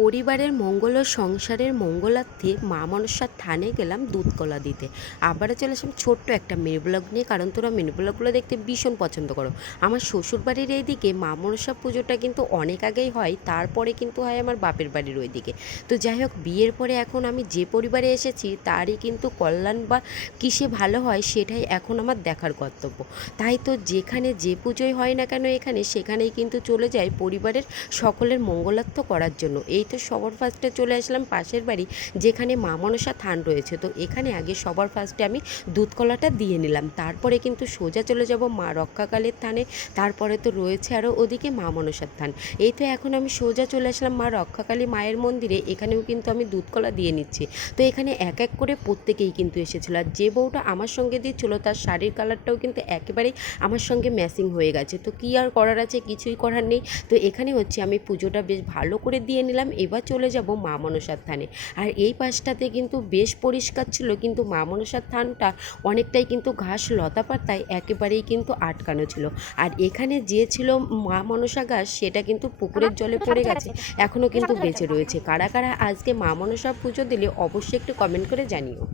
পরিবারের মঙ্গল ও সংসারের মঙ্গলার্থে মা মনসার থানে গেলাম দুধ কলা দিতে। আবারও চলে আসলাম ছোট্ট একটা মিনি ব্লগ নিয়ে, কারণ তোরা মিনি ব্লগগুলো দেখতে ভীষণ পছন্দ করো। আমার শ্বশুরবাড়ির এইদিকে মা মনসা পুজোটা কিন্তু অনেক আগেই হয়, তারপরে কিন্তু হয় আমার বাপের বাড়ির ওইদিকে। তো যাই হোক, বিয়ের পরে এখন আমি যে পরিবারে এসেছি, তারই কিন্তু কল্যাণ বা কিসে ভালো হয় সেটাই এখন আমার দেখার কর্তব্য। তাই তো যেখানে যে পুজোই হয় না কেন এখানে, সেখানেই কিন্তু চলে যায় পরিবারের সকলের মঙ্গলার্থ করার জন্য। এই তো সবার ফার্স্টে চলে আসলাম পাশের বাড়ি, যেখানে মা মনসা থান রয়েছে। তো এখানে আগে সবার ফার্স্টে আমি দুধ কলাটা দিয়ে নিলাম। তারপরে কিন্তু সোজা চলে যাব মা রক্ষাকালের থানে। তারপরে তো রয়েছে আরও ওদিকে মা মনসার থান। এই তো এখন আমি সোজা চলে আসলাম মা রক্ষাকালী মায়ের মন্দিরে। এখানেও কিন্তু আমি দুধ কলা দিয়ে নিচ্ছি। তো এখানে এক এক করে প্রত্যেকেই কিন্তু এসেছিল। আর যে বউটা আমার সঙ্গে দিচ্ছিল, তার শাড়ির কালারটাও কিন্তু একেবারেই আমার সঙ্গে ম্যাচিং হয়ে গেছে। তো কী আর করার আছে? কিছুই করার নেই। তো এখানে হচ্ছে আমি পুজোটা বেশ ভালো করে দিয়ে নিলাম। এবার চলে যাব মা মনসার থানে। আর এই পাশটাতে কিন্তু বেশ পরিষ্কার ছিল কিন্তু মা মনসার থানটা অনেকটাই কিন্তু ঘাস লতাপাতায় একেবারেই কিন্তু আটকানো ছিল। আর এখানে যে ছিল মা মনসা ঘাস সেটা কিন্তু পুকুরের জলে পড়ে গেছে এখনও কিন্তু বেঁচে রয়েছে। কারা কারা আজকে মা মনসা পুজো দিলে অবশ্যই একটু কমেন্ট করে জানিও।